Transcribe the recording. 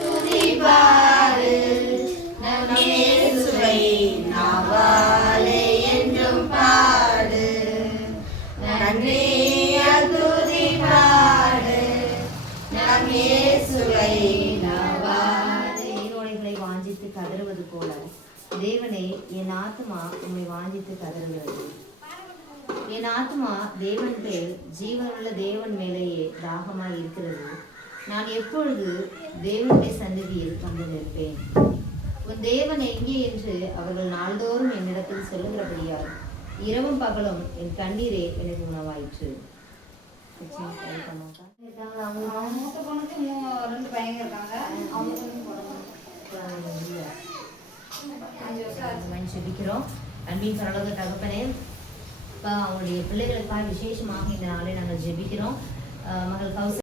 துதிபாரு நம் இயேசுவை நாவாலே என்றும் பாடு. நன்றியால் துதிபாரு நம் இயேசுவை நாவாலே. நீரோடைகளை வாஞ்சித்து கதறுவது போல தேவனே என் ஆத்மா உம்மை வாஞ்சித்து கதறுகிறது. என் ஆத்மா தேவன் பேர் ஜீவனுள்ள தேவன் மேலேயே தாகமாய் இருக்கிறது. நான் எப்பொழுது தேவனுடைய சந்நிதியில் வந்து நிற்பேன்? உன் தேவன் எங்கே என்று அவர்கள் நாள்தோறும் என்னிடத்தில் சொல்லுகிறபடியால் இரவும் பகலும் என் கண்ணீரே எனக்கு உணவாயிற்று. ஜெபிக்கிறோம். அன்பின் பரலோக தகப்பனே, அவங்களுடைய பிள்ளைகளுக்காக விசேஷமாக இந்த நாளை நாங்கள் ஜெபிக்கிறோம். மகள் கௌசல்யா